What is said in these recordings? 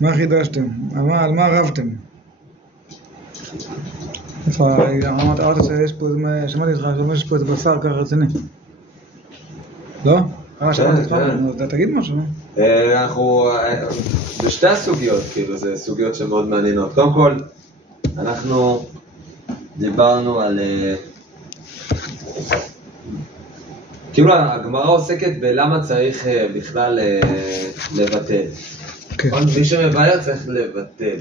מה חידשתם? על מה רבתם? איפה, אמרת שיש פה, שמעתי אותך, שיש פה איזה בשר ככה רציני. לא? שמעתי אותך, תגיד משהו. אנחנו בשתי הסוגיות, כאילו, זה סוגיות שמאוד מעניינות. קודם כל, אנחנו דיברנו על... כאילו, הגמרא עוסקת בלמה צריך בכלל לבטל. מי שמבאר צריך לבטל.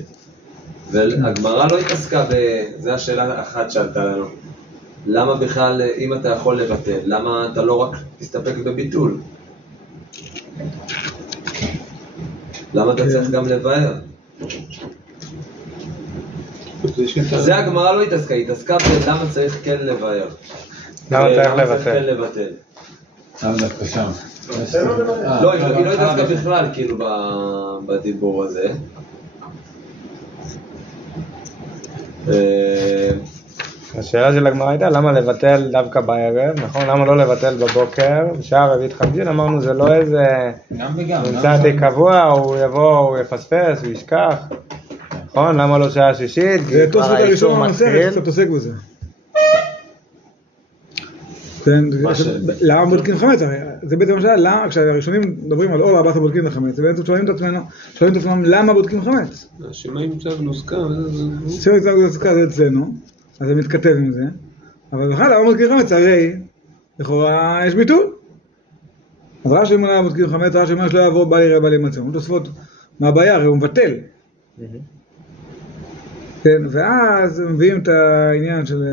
והגמרא לא התעסקה זה השאלה אחת שעלתה לנו. למה בכלל, אם אתה יכול לבטל, למה אתה לא רק תסתפק בביטול? למה אתה צריך גם לבאר? זה הגמרא לא התעסקה, היא התעסקה בלמה צריך כן לבאר. למה צריך כן לבטל? למה דווקא שם? לא, היא לא התעסקה בכלל כאילו בדיבור הזה. השאלה של הגמרא הייתה למה לבטל דווקא בערב, נכון? למה לא לבטל בבוקר? בשעה רביעית חמישית אמרנו זה לא איזה נמצא די קבוע, הוא יבוא, הוא יפספס, הוא ישכח, נכון? למה לא שעה שישית? זה תוספות הראשון במסכת, קצת עוסק בזה. למה בודקים חמץ? זה בעצם משל, כשהראשונים מדברים על אור הבאת בודקים לחמץ, ובעצם שואלים את עצמם למה בודקים חמץ? שמה אם צו נוסקה? שמה אם צו נוסקה זה אצלנו, אז זה מתכתב עם זה, אבל בכלל למה בודקים חמץ? הרי לכאורה יש ביטול. אז רש"י אומר למה בודקים חמץ, רש"י אומר שלא יעבור בל יראה בל ימצא. הוא תוספות מה הבעיה? הרי הוא מבטל. כן, ואז מביאים את העניין של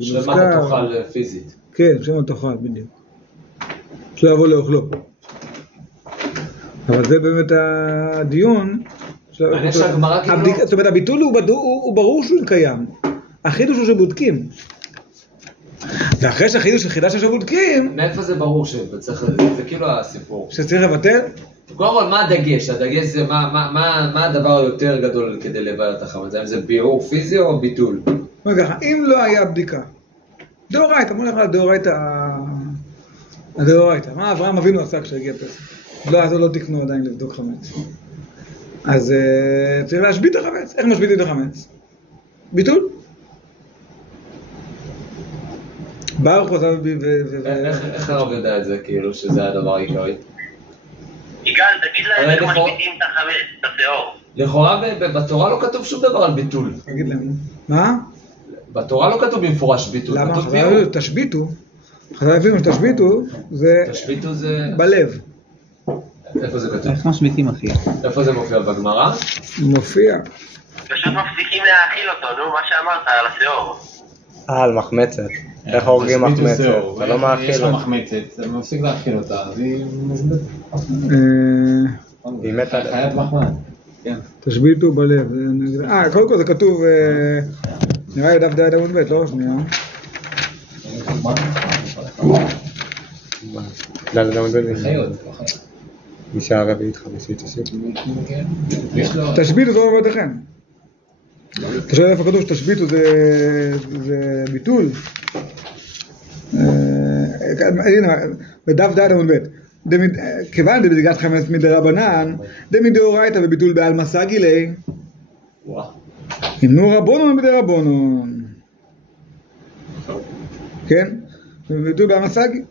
שמה אתה תאכל פיזית. כן, שמה תאכל, בדיוק. שלא יבוא לאוכלו. אבל זה באמת הדיון. זאת אומרת, הביטול הוא ברור שהוא קיים. החידוש הוא שבודקים. ואחרי שהחידוש של חידה שבודקים... מאיפה זה ברור שצריך, זה כאילו הסיפור. שצריך לבטל? קודם כל, מה הדגש? הדגש זה מה הדבר היותר גדול כדי לבאר את החמץ? האם זה בירור פיזי או ביטול? רגע, אם לא היה בדיקה, דאורייתא, בוא נלך דאורייתא. מה אברהם אבינו עשה כשהגיע פסח? לא, אז לא תקנו עדיין לבדוק חמץ. אז צריך להשבית את החמץ. איך משביתים את החמץ? ביטול. ברוך הוא איך הרב יודע את זה, כאילו, שזה הדבר העיקרי? יגאל, תגיד להם איך משביתים את החמץ, את השאור. לכאורה בתורה לא כתוב שום דבר על ביטול. תגיד להם, מה? בתורה לא כתוב במפורש ביטול. למה? תשביתו. חז"ל הבינו שתשביתו זה... תשביתו זה... בלב. איפה זה כתוב? איך משביתים אחי? איפה זה מופיע בגמרא? מופיע. פשוט מפסיקים להאכיל אותו, נו, מה שאמרת על השאור. על מחמצת. איך הורגים מחמצת? אתה לא מאכיל. יש לך מחמצת, אתה מפסיק להאכיל אותה, אז היא מושבת. היא מתה. חיית מחמד. תשביתו בלב. קודם כל זה כתוב, נראה לי דף די עמוד ב', לא? שנייה. דף די עמוד ב'. משעה רביעית חמישית עשית. תשביתו זה לא בבתיכם. אתה שואל איפה כתוב שתשביתו זה ביטול. הנה, בדף די עמוד ב'. כיוון דבדיקת חמץ מדרבנן, דמדאורייתא וביטול בעלמא סגילי. אמנו רבונון בדרבונון. כן? וביטול בעלמא סגי.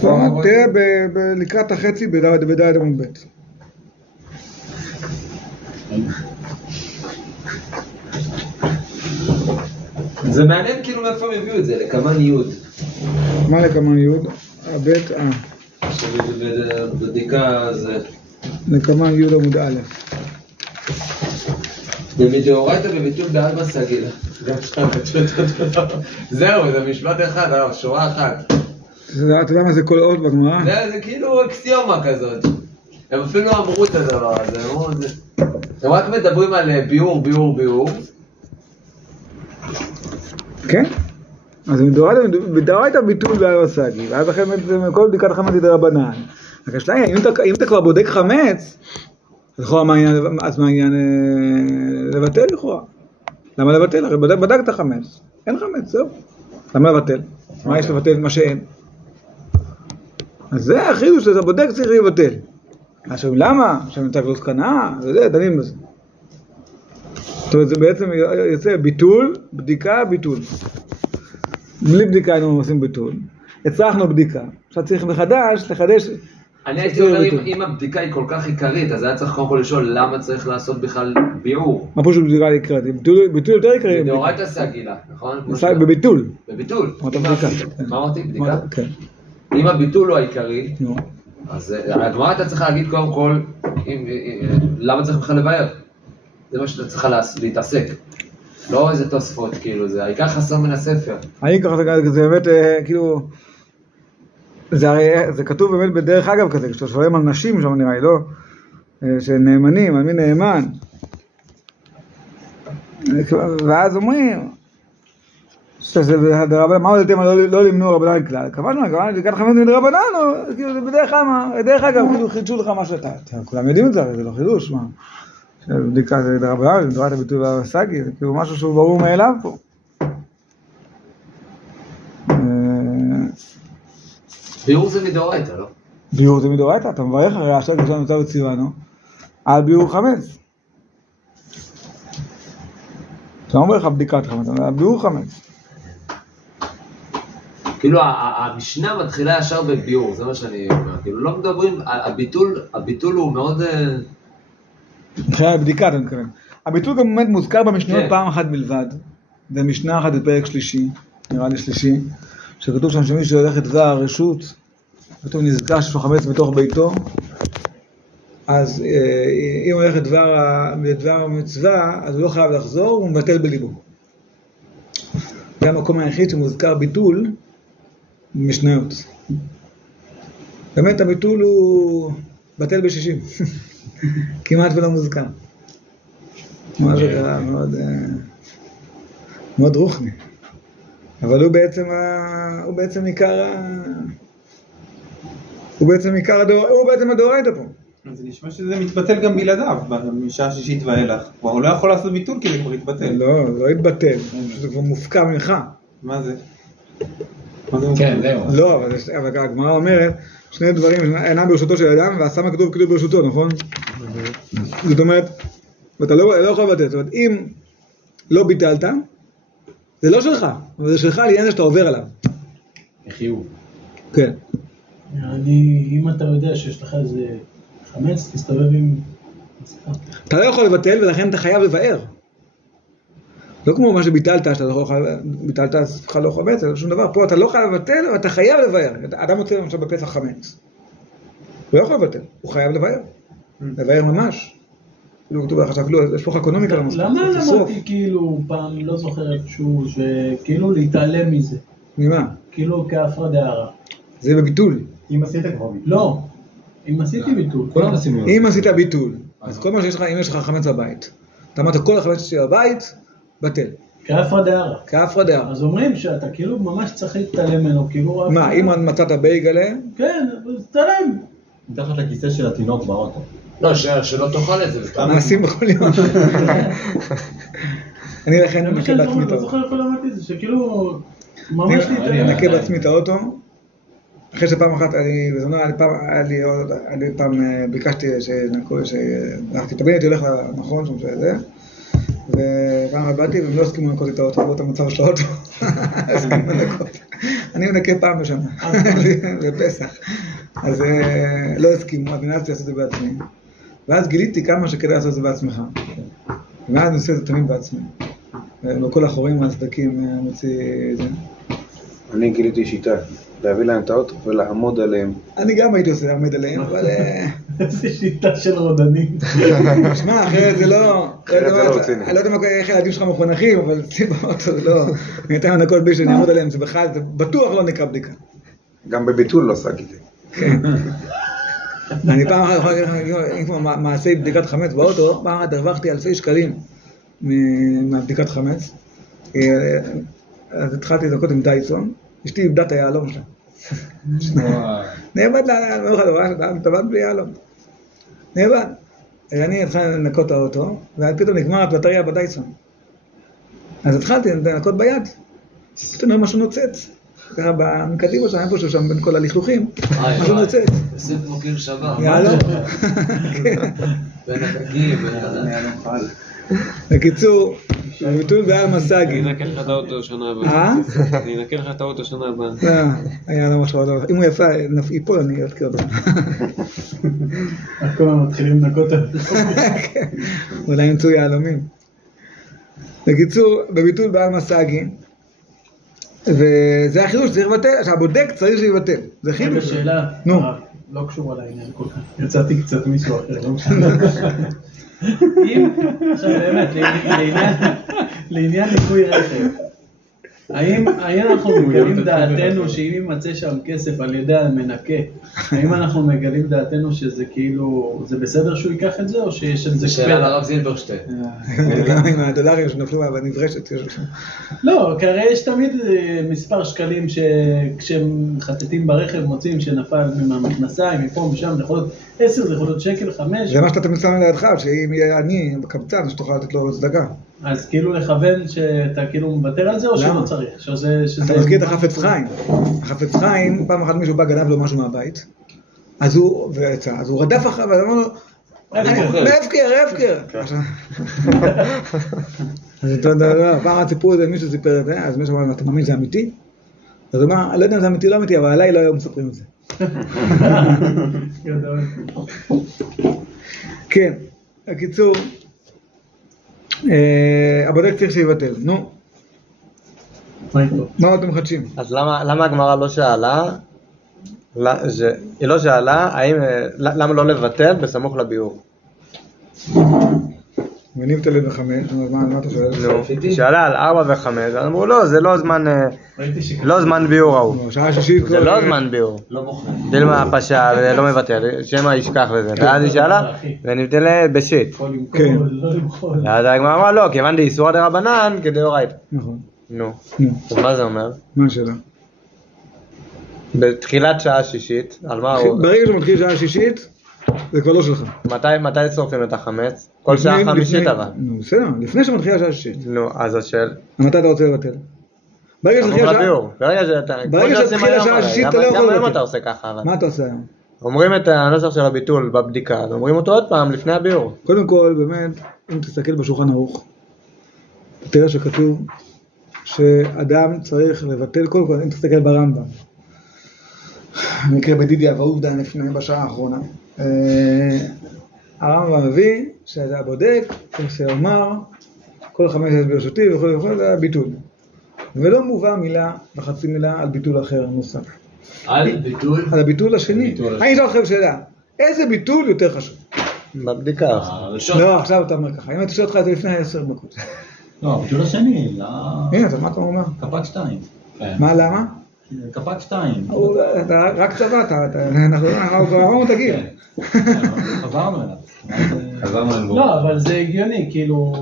תראה לקראת החצי בדי עמוד ב'. זה מעניין כאילו מאיפה הם הביאו את זה, לקמן יוד. מה לקמן יוד? הבית, שבבדיקה זה... לקמן יוד עמוד א'. במדאורייתא וביטול בעלמא סגילה. זהו, זה משפט אחד, שורה אחת. אתה יודע מה זה כל אות בגמרא? זה כאילו אקסיומה כזאת. הם אפילו אמרו את הדבר הזה, הם רק מדברים על ביאור. כן? אז מדאורייתא ביטול בעלמא סגי, ואז לכן כל בדיקת חמץ היא דרבנן. רק השאלה, אם אתה כבר בודק חמץ, אז מה העניין לבטל לכאורה? למה לבטל? הרי בדקת חמץ, אין חמץ, זהו. למה לבטל? מה יש לבטל? מה שאין. אז זה החידוש שאתה בודק צריך לבטל. עכשיו למה? עכשיו נמצא גלוס קנה, וזה, דנים בזה. זאת אומרת, זה בעצם יוצא ביטול, בדיקה, ביטול. בלי בדיקה היינו עושים ביטול. הצלחנו בדיקה. עכשיו צריך מחדש, לחדש. אני הייתי אומר, אם הבדיקה היא כל כך עיקרית, אז היה צריך קודם כל לשאול למה צריך לעשות בכלל ביעור. מה פשוט בדיקה עיקרית? ביטול יותר עיקרי. דאורייתא סגילה, נכון? בביטול. בביטול. מה אמרתי? בדיקה? כן. אם הביטול הוא העיקרי, אז הגמרא הייתה צריכה להגיד קודם כל, למה צריך בכלל לבאר? זה מה שאתה צריכה להתעסק. לא איזה תוספות, כאילו, זה העיקר חסר מן הספר. העיקר זה באמת, כאילו, זה כתוב באמת בדרך אגב כזה, כשאתה שואלים על נשים שם נראה לי, לא? שנאמנים, על מי נאמן. ואז אומרים, מה הודלתם לא למנוע רבנן כלל? כמובן, לקראת חמש מדרבנן, כאילו זה בדרך אגב, כאילו חידשו לך מה שאתה. כולם יודעים את זה, זה לא חידוש, מה? בדיקה זה דרבנן, זה דורת הביטוי והסגי, זה כאילו משהו שהוא ברור מאליו פה. ביור זה מדאורייתא, לא? ביור זה מדאורייתא, אתה מברך הרי עכשיו כשאנו נמצא בציוונו, על ביור חמץ. אתה אומר לך בדיקת חמץ, אתה אומר על ביור חמץ. כאילו המשנה מתחילה ישר בביור, זה מה שאני אומר, כאילו לא מדברים, הביטול הוא מאוד... מבחינת בדיקה אתה מתכוון. הביטול גם באמת מוזכר במשניות פעם אחת בלבד, זה משנה אחת בפרק שלישי, נראה לי שלישי, שכתוב שם שמי שהולך את דבר הרשות, פתאום נזכר שיש לו חמץ בתוך ביתו, אז אם הוא הולך את דבר המצווה, אז הוא לא חייב לחזור, הוא מבטל בליבו. זה המקום היחיד שמוזכר ביטול במשניות. באמת הביטול הוא בטל ב-60, כמעט ולא מוזכר. מאוד רוחני. אבל הוא בעצם הדאורייתא פה. זה נשמע שזה מתבטל גם בלעדיו, משעה שישית ואילך. הוא לא יכול לעשות ביטול כי זה כבר התבטל. לא התבטל, זה כבר מופקע ממך. מה זה? כן, זהו. לא, אבל הגמרא אומרת, שני דברים אינם ברשותו של אדם, והסם הכתוב כאילו ברשותו, נכון? זאת אומרת, ואתה לא יכול לבטל, זאת אומרת, אם לא ביטלת, זה לא שלך, אבל זה שלך לעניין זה שאתה עובר עליו. חיוב. כן. אם אתה יודע שיש לך איזה חמץ, תסתובב עם... אתה לא יכול לבטל ולכן אתה חייב לבאר. לא כמו מה שביטלת, שאתה לא יכול, ביטלת אז אתה לא יכול לבטל, זה שום דבר. פה אתה לא חייב לבטל, אבל אתה חייב לבאר. אדם רוצה למשל בפסח חמץ. הוא לא יכול לבטל, הוא חייב לבאר. לבאר ממש. יש פה אקונומיקה למספר. למה למדתי כאילו, פעם לא זוכרת שהוא, שכאילו להתעלם מזה? ממה? כאילו כהפרדה הרע. זה בביטול. אם עשית כבר ביטול. לא, אם עשיתי ביטול. אם עשית ביטול, אז כל מה שיש לך, אם יש לך חמץ בבית, אתה אמרת כל החמץ שלי בבית, בטל. כהפרדה הרע. כהפרדה הרע. אז אומרים שאתה כאילו ממש צריך להתעלם ממנו, כאילו... מה, אם מצאת בייגלה? כן, אז תעלם. מתחת לכיסא של התינוק באוטו. לא, שלא תאכל את זה. מעשים בכל יום. אני לכן נקה בעצמי את לא האוטו. זוכר איפה למדתי את זה, שכאילו... ממש להתעלם. אני נקה בעצמי את האוטו. אחרי שפעם אחת, אני פעם ביקשתי שהלכתי, תמיד הייתי הולך למכון שם שזה, ופעם אחת באתי והם לא הסכימו לנקות את האוטו, באותו מצב של האוטו, הסכימו לנקות. אני מנקה פעם בשנה, בפסח. אז לא הסכימו, אז נאלצתי לעשות את זה בעצמי. ואז גיליתי כמה שכדאי לעשות את זה בעצמך. ואז אני עושה את זה תמיד בעצמי. בכל החורים הסדקים מוציא את זה. אני גיליתי שיטה, להביא להם את האוטו ולעמוד עליהם. אני גם הייתי עושה לעמוד עליהם, אבל... איזה שיטה של רודנים. שמע, אחרת זה לא... אחרת זה לא רציני. אני לא יודע איך הילדים שלך מחונכים, אבל אצלי באוטו זה לא... אני אתן לנקות בלי שאני אעמוד עליהם, זה בכלל, זה בטוח לא נקרא בדיקה. גם בביטול לא סגיתי. כן. אני פעם אחת, אם כבר מעשי בדיקת חמץ באוטו, פעם אחת הרווחתי אלפי שקלים מהבדיקת חמץ. אז התחלתי לנקות עם דייסון, אשתי איבדה את היעלום שלה. נאבד לה, אני אומר לך דבר שאתה מתאבד בלי יעלום. נאבד. אני התחלתי לנקות את האוטו, ופתאום נגמר הבטריה בדייסון. אז התחלתי לנקות ביד. פתאום משהו נוצץ. ככה מקדימה שם, איפשהו שם בין כל הלכלוכים, משהו נוצץ. יוסף מוקיר שבת. יאללה. בין הדגים, בקיצור, הביטול בעל מסגי. אני אנקה לך את האוטו שנה הבאה. אני אנקה לך את האוטו שנה הבאה. היה לא משהו, אם הוא יפה, ייפול, אני אתקר אותו. כל הזמן מתחילים לנקות אותו. אולי ימצאו יהלומים. בקיצור, בביטול בעל מסגי, וזה החידוש שצריך לבטל, שהבודק צריך שיבטל. זה חידוש. שאלה, לא קשורה לעניין כל כך. יצאתי קצת מישהו אחר, לא משנה. עכשיו באמת, לעניין ניקוי רכב, האם אנחנו מגלים דעתנו שאם יימצא שם כסף על ידי המנקה, האם אנחנו מגלים דעתנו שזה כאילו, זה בסדר שהוא ייקח את זה או שיש את זה שאלה לרב זילברשטיין. גם עם הדולרים שנפלו בנברשת. לא, כי הרי יש תמיד מספר שקלים שכשהם חטטים ברכב מוצאים שנפל מהמכנסיים, מפה, משם, זה יכול להיות 10, זה יכול להיות שקל, 5. זה מה שאתה תמיד שם לידך, שאם יהיה אני בקבצן, שתוכל לתת לו צדקה. אז כאילו לכוון שאתה כאילו מוותר על זה או שלא צריך? אתה מזכיר את החפץ חיים. החפץ חיים, פעם אחת מישהו בא גנב לו משהו מהבית, אז הוא רדף אחריו, ואמר לו, הפקר. אז אתה יודע, פעם סיפור את זה, מישהו סיפר את זה, אז מישהו אמר, אתה מאמין זה אמיתי? אז הוא אמר, לא יודע אם זה אמיתי או לא אמיתי, אבל עליי לא היו מספרים את זה. כן, הקיצור, הבודק צריך שיבטל, נו. מה אתם מחדשים? אז למה הגמרא לא שאלה? היא לא שאלה, למה לא לבטל בסמוך לביאור? מניב תלד ב5, מה אתה שואל? נו, היא שאלה על 4 ו5, אמרו לא, זה לא זמן ביאור ההוא. שעה שישית. זה לא זמן ביאור. לא מוכן. דלמה פשע ולא מבטל, שמא ישכח וזה. ואז היא שאלה, ונבטל בשיט. כן. ואז הגמרא אמרה לא, כיוון דאיסורא דרבנן כדאורייתא. נכון. נו, אז מה זה אומר? מה השאלה? בתחילת שעה שישית, על מה הוא... ברגע שמתחיל שעה שישית, זה כבר לא שלך. מתי שורפים את החמץ? כל שעה חמישית אבל. נו, בסדר, לפני שמתחילה שעה שישית. נו, אז השאל. מתי אתה רוצה לבטל? ברגע שמתחילה שעה שישית, אתה לא יכול לבטל. גם היום אתה עושה ככה אבל. מה אתה עושה היום? אומרים את הנוסח של הביטול בבדיקה, אומרים אותו עוד פעם לפני הביאור. קודם כל, באמת, אם תסתכל בשולחן ערוך, תראה שכתוב שאדם צריך לבטל, קודם כל, אם תסתכל ברמב"ם, מקרה בדידיה ועובדה לפני בשעה האחרונה, הרמב"ם מביא שהבודק צריך שאומר כל 5 ברשותי וכל זה ביטול, ולא מובא מילה וחצי מילה על ביטול אחר נוסף. על ביטול? על הביטול השני. אני אשאל אתכם שאלה, איזה ביטול יותר חשוב? בבדיקה. לא, עכשיו אתה אומר ככה, אם אתה שואל אותך את זה לפני 10 דקות. לא, הביטול השני, הנה, אז מה אתה אומר? קפ"ק 2. מה, למה? קפ"ק 2. אתה רק צבעת, אנחנו עברנו את הגיל. חזרנו אליו. לא, אבל זה הגיוני, כאילו...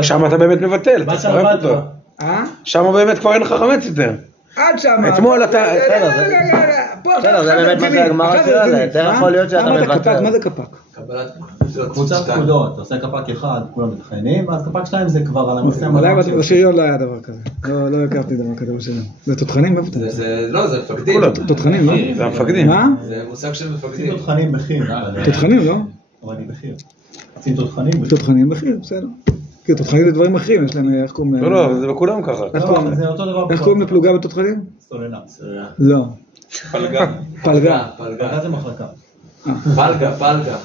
שם אתה באמת מבטל, אתה שורף אותו. שם באמת כבר אין לך חמץ יותר. עד שם. אתמול אתה... בסדר, זה באמת מה שהגמרא שואלת, איך יכול להיות שאתה מבטל? מה זה קפ"ק? קבוצת פקודות, אתה עושה קפ"ק 1, כולם מתחיינים, ואז קפ"ק 2 זה כבר על הנושא. אולי בשריון לא היה דבר כזה, לא הכרתי דבר כזה בשריון. זה תותחנים? לא, זה מפקדים. תותחנים, לא? זה המפקדים. מה? זה מושג של מפקדים. תותחנים בחיר. תותחנים, לא? אבל אני בחיר. קצין תותחנים בחיר. תותחנים בחיר, בסדר. כי תותחנים זה דברים אחרים, יש להם, איך קוראים? לא, זה בכולם ככה. איך קוראים לפלוגה בתותחנים? סוללה. לא. פלגה. פלגה זה מחלקה. פלגה.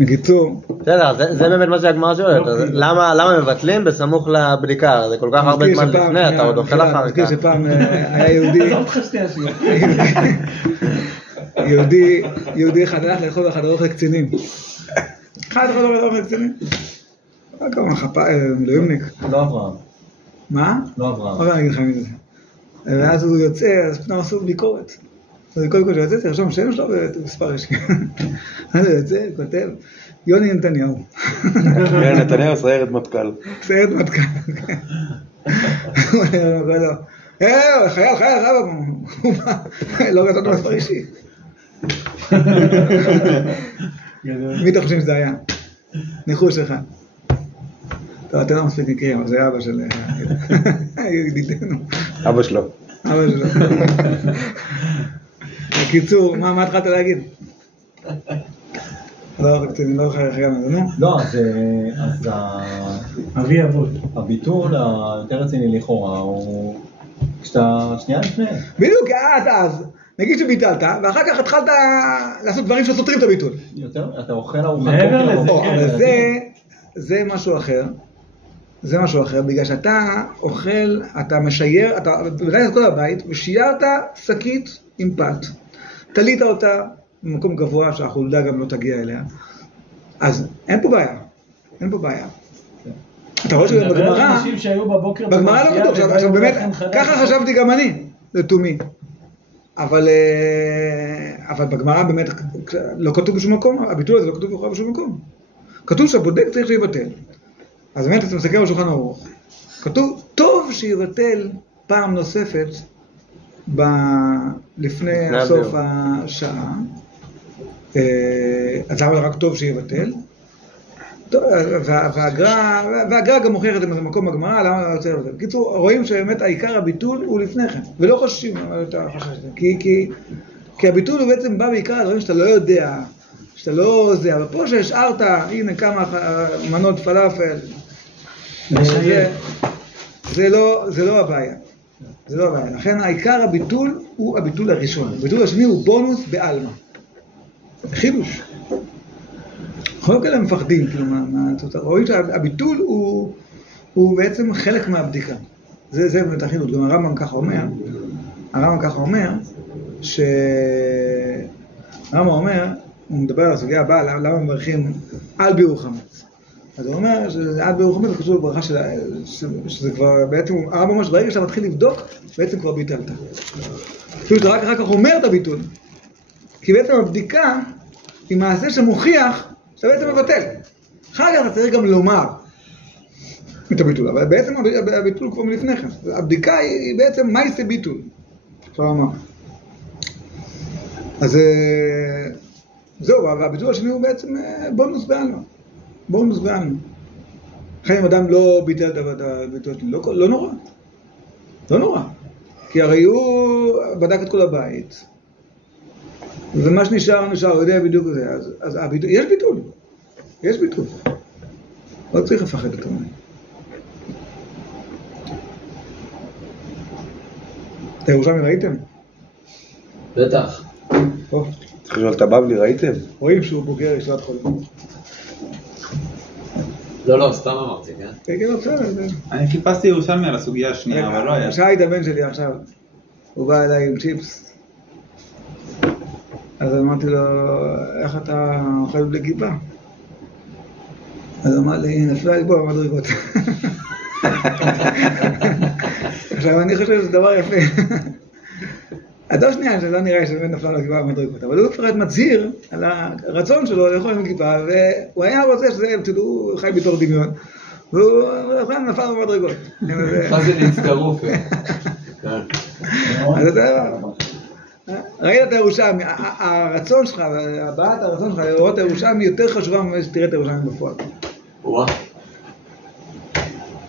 בקיצור. בסדר, זה באמת מה שהגמרא שואלת, למה מבטלים בסמוך לבדיקה? זה כל כך הרבה זמן לפני, אתה עוד אוכל אחר כך. שפעם היה יהודי אחד הלך לאכול אחד אוכל קצינים. אחד אוכל קצינים. רק כמה מילואימניק. לא אברהם. מה? לא אברהם. אבל אני אגיד לך מזה. ואז הוא יוצא, אז פתאום עשו ביקורת. אז קודם כל שיוצא, תרשום שם שלו ומספר אישי. אז הוא יוצא, כותב, יוני נתניהו. יוני נתניהו, סיירת מטכ"ל. סיירת מטכ"ל, כן. הוא אומר לו, חייל, לא כתוב מספר אישי. מי אתה חושב שזה היה? ניחוש אחד. טוב, אתם לא מספיק מכירים, אבל זה אבא של ידידנו. אבא שלו. אבל לא. בקיצור, מה התחלת להגיד? לא, אני לא יכול להכריע מזה, נו? לא, אז אבי אבות. הביטול היותר רציני לכאורה הוא כשאתה שנייה לפני. בדיוק, אז נגיד שביטלת, ואחר כך התחלת לעשות דברים שסותרים את הביטול. יותר, אתה אוכל ארוחת מעבר לזה, בוקר. אבל זה משהו אחר. זה משהו אחר, בגלל שאתה אוכל, אתה משייר, אתה בוודאי את כל הבית, ושיירת שקית עם פת. תלית אותה במקום גבוה שהחולדה גם לא תגיע אליה. אז אין פה בעיה. אין פה בעיה. אתה רואה שבגמרא, אנשים שהיו בבוקר בגמרא לא כתוב, עכשיו באמת, ככה חשבתי גם אני, לתומי. אבל בגמרא באמת לא כתוב בשום מקום, הביטול הזה לא כתוב בכלל בשום מקום. כתוב שהבודק צריך שיבטל. אז באמת אתה מסתכל על שולחן ערוך. כתוב, טוב שיבטל פעם נוספת לפני סוף השעה. אז למה רק טוב שיבטל? והגר"א גם מוכיח את זה במקום בגמרא, למה לא יוצא לבטל? בקיצור, רואים שבאמת העיקר הביטול הוא לפני כן, ולא חוששים יותר חשש. כי הביטול הוא בעצם בא בעיקר על דברים שאתה לא יודע, שאתה לא זה, אבל פה שהשארת, הנה כמה מנות פלאפל, זה לא הבעיה. זה לא הבעיה. לכן העיקר הביטול הוא הביטול הראשון. הביטול השני הוא בונוס בעלמא. חידוש. כל כאלה מפחדים, כאילו, רואים שהביטול הוא בעצם חלק מהבדיקה. זה באמת החידוש. גם הרמב"ם ככה אומר, הרמב"ם אומר, הוא מדבר על הסוגיה הבאה, למה מברכים על ביעור חמץ. אז הוא אומר שעל ביעור חמץ זה קשור לברכה שזה כבר בעצם, הרמב"ם אומר שברגע שאתה מתחיל לבדוק, בעצם כבר ביטלת. כאילו שאתה רק אומר את הביטול. כי בעצם הבדיקה היא מעשה שמוכיח שאתה בעצם מבטל. אחר כך אתה צריך גם לומר את הביטול, אבל בעצם הביטול כבר מלפני כן. הבדיקה היא בעצם מה יעשה ביטול. אפשר לומר. אז זהו, והביטול השני הוא בעצם בונוס בעלמא. בונוס בעלמא. לכן אם אדם לא ביטל את הביטול השני, לא נורא. לא נורא. כי הרי הוא בדק את כל הבית. ומה שנשאר, הוא יודע בדיוק את זה. אז הביטול, יש ביטול. יש ביטול. לא צריך לפחד אותו. את הירושלמי ראיתם? בטח. צריך לשאול את הבבלי, ראיתם? רואים שהוא בוגר ישיבת חולון. לא, סתם אמרתי, כן? כן, בסדר. אני חיפשתי ירושלמי על הסוגיה השנייה, אבל לא היה. שייד הבן שלי עכשיו, הוא בא אליי עם צ'יפס. אז אמרתי לו, איך אתה אוכל בלי כיפה? אז אמר לי, נפלה לי פה במדרגות. עכשיו אני חושב שזה דבר יפה. הדבר שנייה שלא נראה שבאמת נפלה לו כיפה במדרגות, אבל הוא לפרט מצהיר על הרצון שלו לאכול עם כיפה, והוא היה רוצה שזה, הוא חי בתור דמיון, והוא נפל במדרגות. מה זה נצטרוף? אז אתה ראית את הירושלמי, הרצון שלך, הבעת הרצון שלך לראות את הירושלמי יותר חשובה ממה שתראה את הירושלמי בפועל. וואו.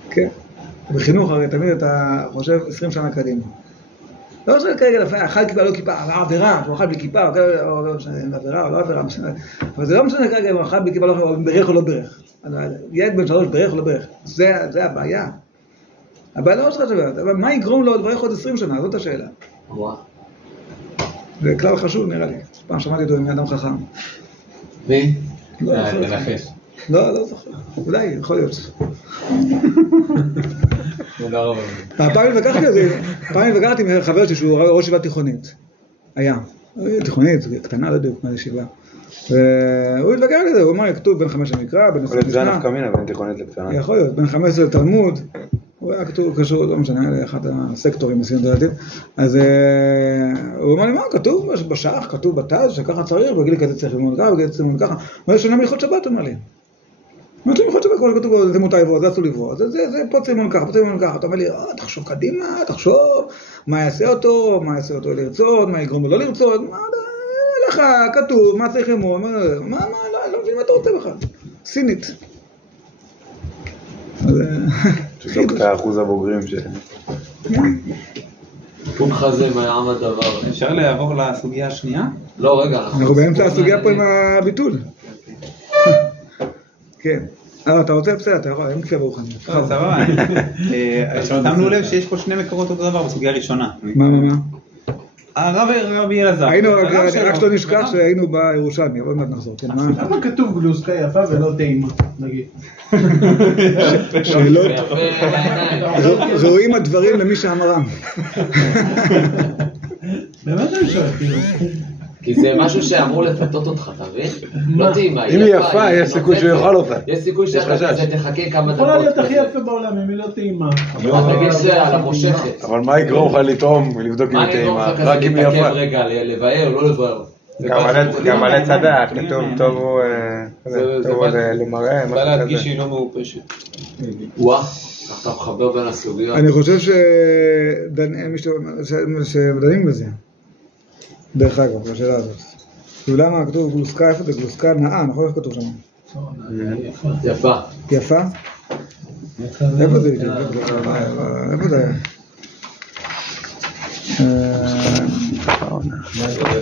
כן. בחינוך הרי תמיד אתה חושב 20 שנה קדימה. לא משנה כרגע לפעמים, אכל כיפה, לא כיפה, עבירה, הוא אכל בלי כיפה, או עבירה, או לא עבירה, אבל זה לא משנה כרגע אם הוא אכל בלי כיפה, או ברך או לא ברך. ילד בן 3 ברך או לא ברך. זה הבעיה. הבעיה לא שלך שבאת, אבל מה יגרום לו לברך עוד 20 שנה? זאת השאלה. וואו. זה כלל חשוב נראה לי. פעם שמעתי אותו עם אדם חכם. מי? תנחש. לא זוכר. אולי, יכול להיות. תודה רבה. פעם התווכחתי עם חבר שלי שהוא ראש ישיבה תיכונית. היה. תיכונית, קטנה, לא יודע, מה ישיבה. והוא התווכח לזה, הוא אמר, כתוב בין 5 למקרא, בין 20 יכול להיות זה נפקא מינה, בין תיכונית לקטנה. יכול להיות, בין 15 לתלמוד. הוא היה כתוב, קשור, לא משנה, לאחד הסקטורים מסוים דעתים. אז הוא אמר לי, מה, כתוב בשח, כתוב בתז, שככה צריך, וגילי כזה צריך ללמוד ככה, וגילי צריך ללמוד ככה. מה יש שונה מלכות שבת, אמר לי. מה יש מלכות שבת, כמו שכתוב, זה מותר לברוא, זה אסור לברוא. זה פה צריך ללמוד ככה, פה צריך ללמוד ככה. אתה אומר לי, תחשוב קדימה, תחשוב, מה יעשה אותו לרצות, מה יגרום לו לא לרצות, מה, לך, כתוב, מה צריך ללמוד, מה, לא מבין מה אתה רוצה בכלל. סינית. שזאת אחוז הבוגרים ש... פומחה זה עם העם הדבר. אפשר לעבור לסוגיה השנייה? לא, רגע. אנחנו באמצע הסוגיה פה עם הביטול. כן. אתה רוצה בסדר, אתה יכול, אין כפייה ברוחני. סבבה. שמנו לב שיש פה שני מקורות אותו דבר בסוגיה הראשונה. מה? הרבי אלעזר. היינו, רק שלא נשכח שהיינו בירושלמי, אבל עוד נחזור. למה כתוב גלוסקה יפה ולא טעימה, נגיד? שאלות, ראויים הדברים למי שאמרם. באמת אני שואל, כאילו. כי זה משהו שאמור לפתות אותך, אתה מבין? לא טעימה, אם היא יפה, יש סיכוי שהוא יאכל אותה. יש סיכוי שאתה תחכה כמה דקות. יכולה להיות הכי יפה בעולם, אם היא לא טעימה. תגיד שזה על המושכת. אבל מה יגרום לך לטעום ולבדוק אם היא טעימה? רק אם היא יפה. רגע, לבאר, לא לבאר. גם על עץ הדעת, כתוב טוב הוא למראה. בא להדגיש שהיא לא מעופשת. וואה, אתה מחבר בין הסוגיות. אני חושב שדנים בזה. דרך אגב, בשאלה הזאת. למה כתוב גלוסקה, איפה זה גלוסקה נאה, נכון איך כתוב שם? יפה. יפה? איפה זה? איפה זה היה?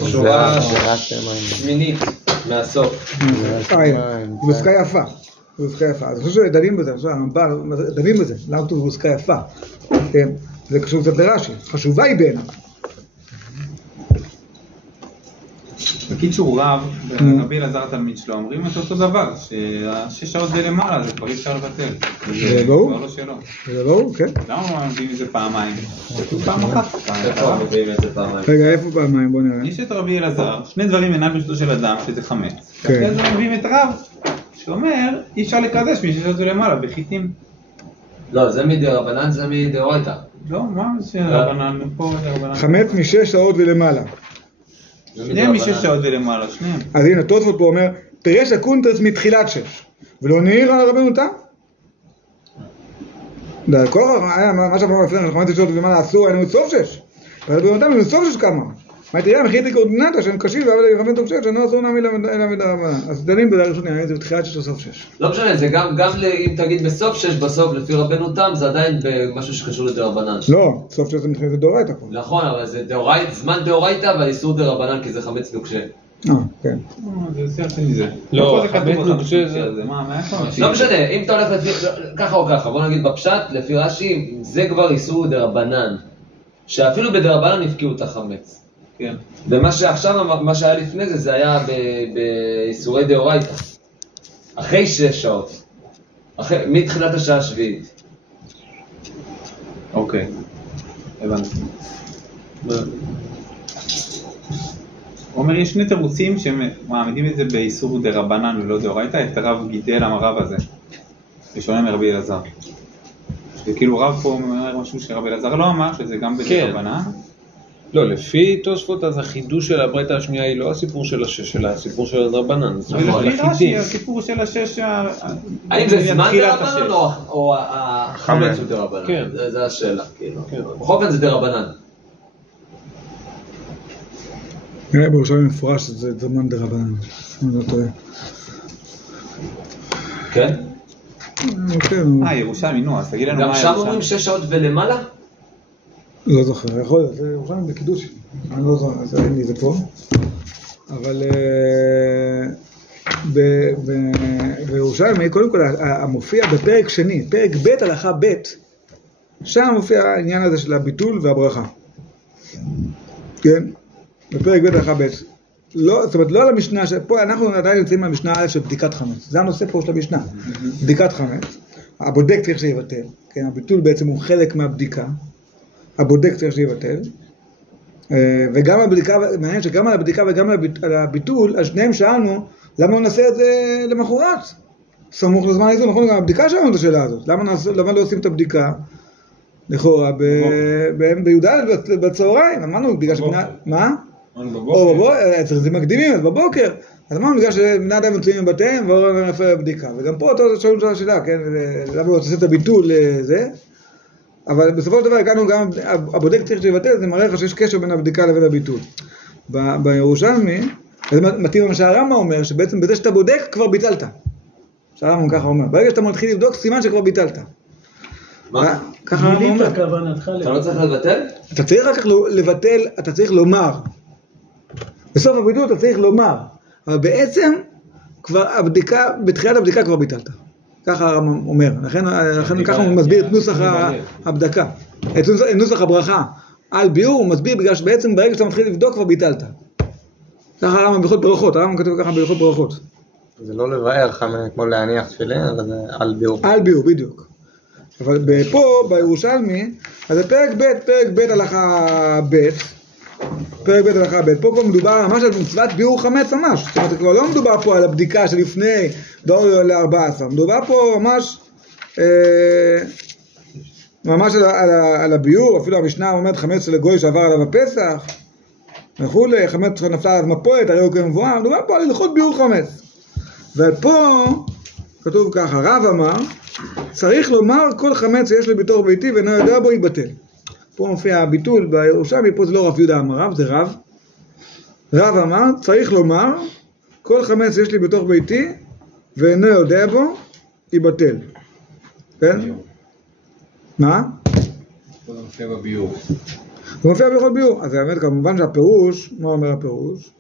שורה שמינית מהסוף. גלוסקה יפה. גלוסקה יפה. אז אני חושב שדנים בזה, דנים בזה. למה כתוב גלוסקה יפה? זה קשור קצת לרש"י. חשובה היא בעיניו. בקיצור רב, רבי אלעזר התלמיד שלו, אומרים את אותו דבר, שהשש שעות זה למעלה, זה כבר אי אפשר לבטל. זה ברור? כבר לא שלא. זה ברור, כן. למה מביאים את זה פעמיים? פעם אחת. איפה מביאים את זה פעמיים? רגע, איפה פעמיים? בוא נראה. יש את רבי אלעזר, שני דברים אינם ברשותו של אדם, שזה חמץ. כן. אחרי זה מביאים את רב, שאומר, אי אפשר לקדש משש שעות זה למעלה, בחיטים. לא, זה מדרבנן, זה מדאורייתא. לא, מה זה רבנן? פה זה רבנן. חמץ משש שעות ולמעלה. שניהם משש שעות ולמעלה, שניהם. אז הנה, תוספות פה אומר, פירש הקונטרס מתחילת שש, ולא נעיר על רבנו תם. מה שאמרנו לפני, חמץ שעות ולמעלה אסור, היינו סוף שש. רבנו תם היינו סוף שש כמה. מה תראה, מחית קורדינטה שהם קשים, אבל רבנו תם שש, שאני אסור נעמיד לעמיד הרבנה. אז דנים בזה ראשונים, זה בתחילת שש או סוף שש. לא משנה, זה גם אם תגיד בסוף שש, בסוף לפי רבנו תם, זה עדיין במשהו שקשור לדרבנן. לא, סוף שש זה מתחיל דאורייתא פה. נכון, אבל זה זמן דאורייתא, אבל איסור דרבנן, כי זה חמץ נוקשה. כן. זה שיח שלי זה. לא, חמץ נוקשה זה... לא משנה, אם אתה הולך לפי ככה או ככה, בוא נגיד בפשט, לפי רש"י, זה כבר איסור דרבנן, שאפילו בדרבנן הפקיעו את החמץ. כן. ומה שעכשיו, מה שהיה לפני זה, זה היה באיסורי דאורייתא. אחרי 6 שעות. מתחילת השעה השביעית. אוקיי. הבנתי. הוא אומר, יש שני תירוצים שמעמידים את זה באיסור דרבנן ולא דאורייתא, את הרב גידל המרב הזה. בשונה מרבי אלעזר. וכאילו רב פה אומר משהו שרבי אלעזר לא אמר, שזה גם בדרבנן. לא, לפי תוספות, אז החידוש של הברייתא השנייה היא לא הסיפור של השש, אלא הסיפור של הדרבנן. ולפי רש"י, הסיפור של השש... האם זה זמן דרבנן או החמץ הוא דרבנן? כן. זה השאלה, כאילו. בכל אופן זה דרבנן. נראה בירושלים מפורש שזה זמן דרבנן, אני לא טועה. כן? ירושלמי, נו, אז תגיד לנו מה גם שם אומרים 6 שעות ולמעלה? לא זוכר, יכול להיות, זה ירושלים בקידוש, אני לא זוכר, אז אין לי זה פה. אבל בירושלים, קודם כל, המופיע בפרק שני, פרק ב' הלכה ב', שם מופיע העניין הזה של הביטול והברכה. כן? בפרק ב' הלכה ב'. זאת אומרת, לא על המשנה, פה אנחנו עדיין נמצאים על המשנה של בדיקת חמץ. זה הנושא פה של המשנה. בדיקת חמץ. הבודק צריך שיבטל. כן, הביטול בעצם הוא חלק מהבדיקה. הבודק צריך שיבטל. וגם הבדיקה, מעניין שגם על הבדיקה וגם על הביטול, אז שניהם שאלנו, למה הוא נעשה את זה למחרת? סמוך לזמן איזון, נכון? גם הבדיקה שלנו את השאלה הזאת. למה לא עושים את הבדיקה? לכאורה, בי"ד בצהריים. אמרנו, בגלל שבנה... מה? או בבוקר, זה מקדימים, אז בבוקר. אז אמרנו, בגלל שבני אדם יוצאים מבתיהם, ועורם נפל לבדיקה. וגם פה אותו שאלנו את השאלה, כן? למה הוא עושה את הביטול לזה? אבל בסופו של דבר, הגענו גם, הבודק צריך שיבטל, זה מראה לך שיש קשר בין הבדיקה לבין הביטול. בירושלמי, זה מתאים למה שהרמב"ם אומר, שבעצם בזה שאתה בודק, כבר ביטלת. שהרמב"ם ככה אומר. ברגע שאתה מתחיל לבדוק, סימן שכבר ביטלת. ככה הרב אומר. אתה לא צריך לבטל? אתה צריך רק לבטל, אתה צריך לומר. בסוף הביטול אתה צריך לומר. אבל בעצם, כבר הבדיקה, בתחילת הבדיקה כבר ביטלת. ככה הרב אומר. לכן ככה הוא מסביר את נוסח הבדקה. את נוסח הברכה. על ביור הוא מסביר בגלל שבעצם ברגע שאתה מתחיל לבדוק כבר ביטלת. ככה הרב בהלכות ברכות. הרב כתוב ככה בהלכות ברכות. זה לא לבאר כמו להניח תפילין, אבל זה על ביור. על ביור, בדיוק. אבל פה, בירושלמי, אז זה פרק ב' הלכה ב', פרק ב' הלכה ב', פה כבר מדובר ממש על מצוות ביור חמץ ממש, זאת אומרת, כבר לא מדובר פה על הבדיקה שלפני דור ל-14, מדובר פה ממש על הביור, אפילו המשנה אומרת חמץ של הגוי שעבר עליו הפסח, וכולי, חמץ נפלה עליו מפולת, הרי הוא כמבואה, מדובר פה על הלכות ביור חמץ. ופה כתוב ככה, רב אמר, צריך לומר כל חמץ שיש לי בתוך ביתי ואינו יודע בו ייבטל. פה מופיע הביטול בירושלמי, פה זה לא רב יהודה אמר רב, זה רב. רב אמר, צריך לומר כל חמץ שיש לי בתוך ביתי ואינו יודע בו ייבטל. כן? מה? זה מופיע בביור. זה מופיע בכל ביור. אז האמת כמובן שהפירוש, מה אומר הפירוש?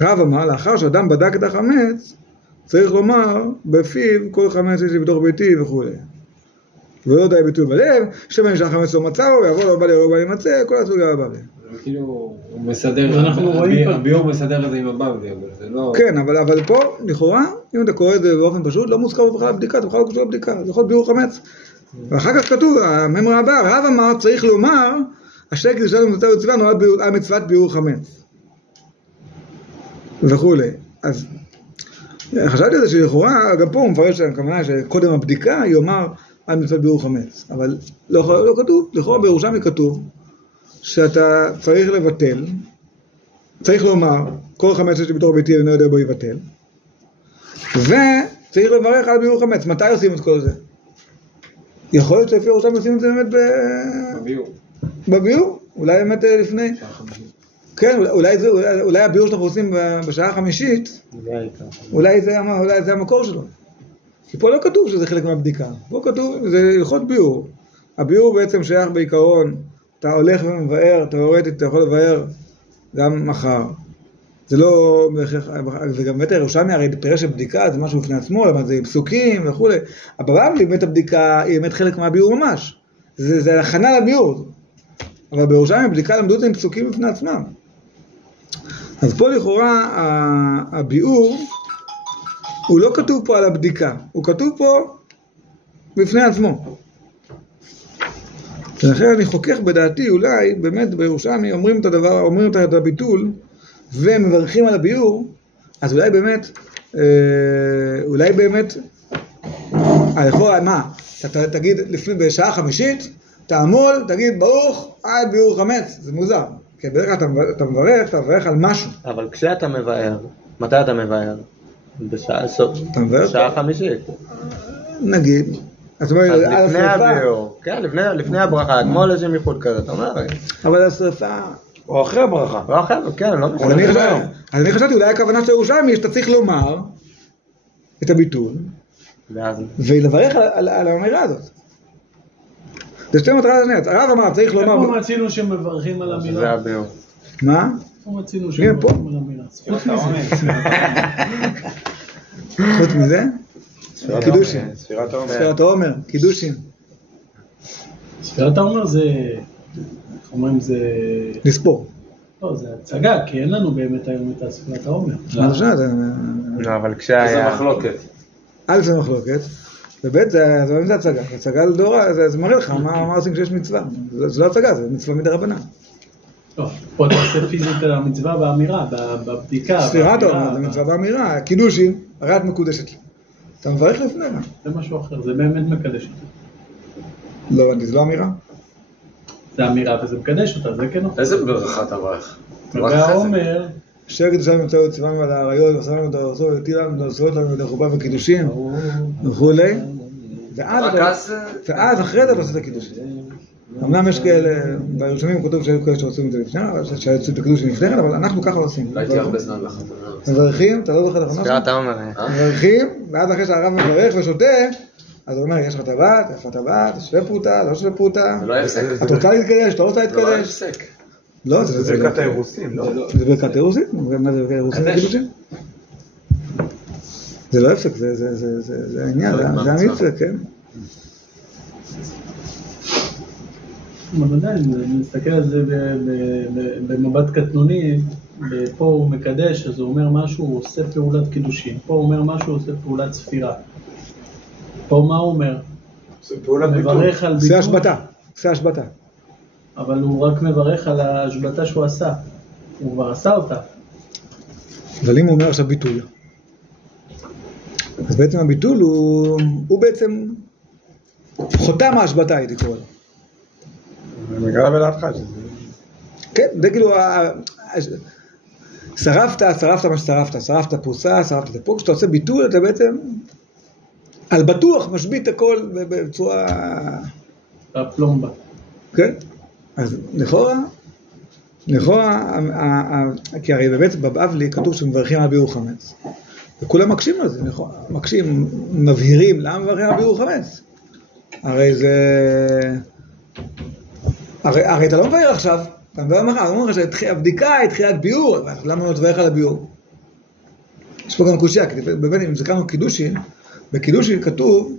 רב אמר, לאחר שאדם בדק את החמץ, צריך לומר בפיו כל חמץ יש לי בתוך ביתי וכו'. ולא די ביטוי בלב, שמן שהחמץ לא מצא הוא, יעבור לו בא לי, בא להימצא, כל הסוגיה הבא לי. כאילו, הוא מסדר, הביור מסדר את זה עם הבבלי, אבל זה לא... כן, אבל פה, לכאורה, אם אתה קורא את זה באופן פשוט, לא מוזכר בכלל לבדיקה, אתה בכלל לא קשור לבדיקה, זה יכול להיות ביור חמץ. ואחר כך כתוב, הממרה הבא, הרב אמר, צריך לומר, אשר קדושת ומצוות וציוונו על מצוות ביור חמץ. וכולי. אז חשבתי על זה שלכאורה, גם פה הוא מפרש כמובן שקודם הבדיקה יאמר על מצוות ביור חמץ, אבל לא כתוב, לכאורה בירושלמי כתוב שאתה צריך לבטל, צריך לומר כל חמץ שיש לי בתוך ביתי ואינו יודע בו יבטל, וצריך לברך על ביור חמץ. מתי עושים את כל זה? יכול להיות שלפי ירושלמי עושים את זה באמת בביור, אולי באמת לפני. כן, אולי הביור שאנחנו עושים בשעה החמישית, אולי זה המקור שלו. כי פה לא כתוב שזה חלק מהבדיקה, פה כתוב, זה הלכות ביור. הביור בעצם שייך בעיקרון, אתה הולך ומבאר, תיאורטית, אתה יכול לבאר גם מחר. זה לא, וגם באמת ירושלמי הרי פירש הבדיקה, זה משהו בפני עצמו, אבל זה פסוקים וכו'. הבבלי באמת הבדיקה היא באמת חלק מהביור ממש. זה הכנה לביור. אבל בירושלמי הבדיקה למדו את זה עם פסוקים בפני עצמם. אז פה לכאורה הביאור הוא לא כתוב פה על הבדיקה, הוא כתוב פה בפני עצמו. ולכן אני חוכך בדעתי, אולי באמת בירושלמי אומרים את הדבר, אומרים את הביטול ומברכים על הביאור, אז אולי באמת, מה? אתה תגיד לפני בשעה חמישית, תעמול, תגיד ברוך עד ביאור חמץ, זה מוזר. כי בדרך כלל אתה מברך על משהו. אבל כשאתה מבאר, מתי אתה מבאר? בשעה חמישית. נגיד. אז לפני הביאור, כן, לפני הברכה, כמו לשם ייחוד כזה, אתה אומר. אבל השרפה... או אחרי הברכה. או אחרי, כן, לא משנה. אז אני חשבתי, אולי הכוונה של ירושלמי, שאתה צריך לומר את הביטול, ולברך על האמירה הזאת. זה שתי מטרה השניות. הרב אמר, צריך לומר... איפה מצינו שמברכים על המילה? זה הביאור. מה? איפה מצינו שמברכים על המילה? חוץ מזה? קידושים. ספירת העומר, קידושים. ספירת העומר זה... איך אומרים זה... לספור. לא, זה הצגה, כי אין לנו באמת היום את ספירת העומר. לא, אבל כשהיה... זה מחלוקת. א' זה מחלוקת. וב' זה הצגה. הצגה לדורה, זה מראה לך מה עושים כשיש מצווה. זה לא הצגה, זה מצווה מדי רבנן. לא, פה אתה עושה פיזית המצווה באמירה, בבדיקה. ספירת העומר, זה מצווה באמירה. קידושים, הרי את מקודשת לי. אתה מברך לפני. זה משהו אחר, זה באמת מקדש אותה. לא, זה לא אמירה. זה אמירה וזה מקדש אותה, זה כן נכון. איזה ברכה אתה מברך? והעומר... אשר קדושה מצאו ציוונו על האריות, ועשה לנו את הארצות, והטיל לנו את הארצות לנו את החופה וקידושים, וכולי. ואז אחרי זה אתה עושה את הקידושים. אמנם יש כאלה, בירושלמים כתוב שהיו כאלה שעושים את זה לפני, שהיו את הקידושים לפני, אבל אנחנו ככה עושים. לא הייתי הרבה זמן בחתונה. מברכים, אתה לא זוכר את החתונה? ספירת העומר. מברכים, ואז אחרי שהרב מברך ושותה, אז הוא אומר, יש לך טבעת, איפה טבעת, שווה פרוטה, לא שווה פרוטה. זה לא הפסק. את רוצה להתקדש, אתה רוצה להתקדש. זה לא הפסק. לא, זה ברכת האירוסין, לא? זה ברכת האירוסין? מה זה ברכת האירוסין? זה לא הפסק, זה העניין, זה המצווה, כן. בוודאי, אם נסתכל על זה במבט קטנוני, פה הוא מקדש, אז הוא אומר משהו, הוא עושה פעולת קידושין. פה הוא אומר משהו, הוא עושה פעולת ספירה. פה מה הוא אומר? מברך על ביטול. עושה השבטה. אבל הוא רק מברך על ההשבטה שהוא עשה. הוא כבר עשה אותה. אבל אם הוא אומר עכשיו ביטול, אז בעצם הביטול הוא בעצם חותם ההשבטה, הייתי קורא לו. נגרע בלעתך. כן, זה כאילו, שרפת מה ששרפת, שרפת פרוסה, שרפת את הפוק, כשאתה עושה ביטול, אתה בעצם על בטוח משבית הכל בצורה... הפלומבה. כן, אז לכאורה, כי הרי באמת בבבלי כתוב שמברכים על ביעור חמץ. וכולם מקשים על זה, מקשים, מבהירים, למה מברכים על ביעור חמץ? הרי זה... הרי אתה לא מבהיר עכשיו, אתה מבהיר מחר, אתה אומר שהבדיקה היא תחילת ביעור, למה לא תברך על הביעור? יש פה גם קושיה, כי באמת אם זכרנו קידושין, בקידושין כתוב,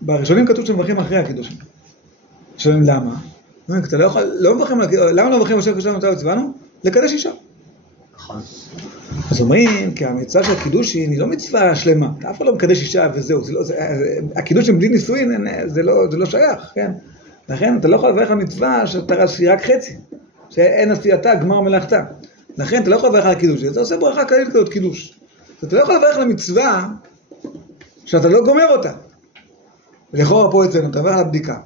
בראשונים כתוב שמברכים אחרי הקידושין. שואלים למה? אתה לא יכול, למה לא מברכים אשר כשלנו אותה וצבאנו? לקדש אישה. נכון. אז אומרים, כי המצווה של הקידושין היא לא מצווה שלמה, אתה אף אחד לא מקדש אישה וזהו, הקידושין בלי נישואין זה לא שייך, כן? לכן אתה לא יכול לברך על מצווה שהיא רק חצי, שאין עשייתה גמר מלאכתה. לכן אתה לא יכול לברך על הקידוש, אתה עושה ברכה כללית כזאת קידוש. אתה לא יכול לברך על המצווה שאתה לא גומר אותה. ולכאורה פה אצלנו, אתה מברך על הבדיקה.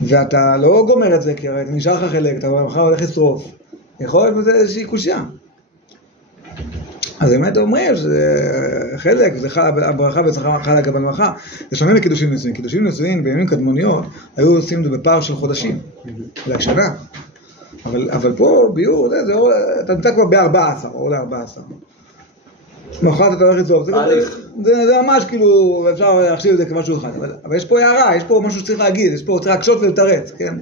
ואתה לא גומר את זה, כי הרי נשאר לך חלק, אתה מחר הולך לשרוף. יכול להיות בזה איזושהי קושיה. אז באמת אומרים שזה חלק, הברכה חלק בברכה, זה שונה מקידושים נישואין. קידושים נישואין בימים קדמוניות היו עושים את זה בפער של חודשים, אולי שנה. אבל פה ביור, אתה נמצא כבר ב-14 או ל-14. מחרת אתה הולך לצרוף, זה ממש כאילו, אפשר להחשיב את זה כמשהו אחד. אבל יש פה הערה, יש פה משהו שצריך להגיד, יש פה צריך להקשות ולתרץ, כן?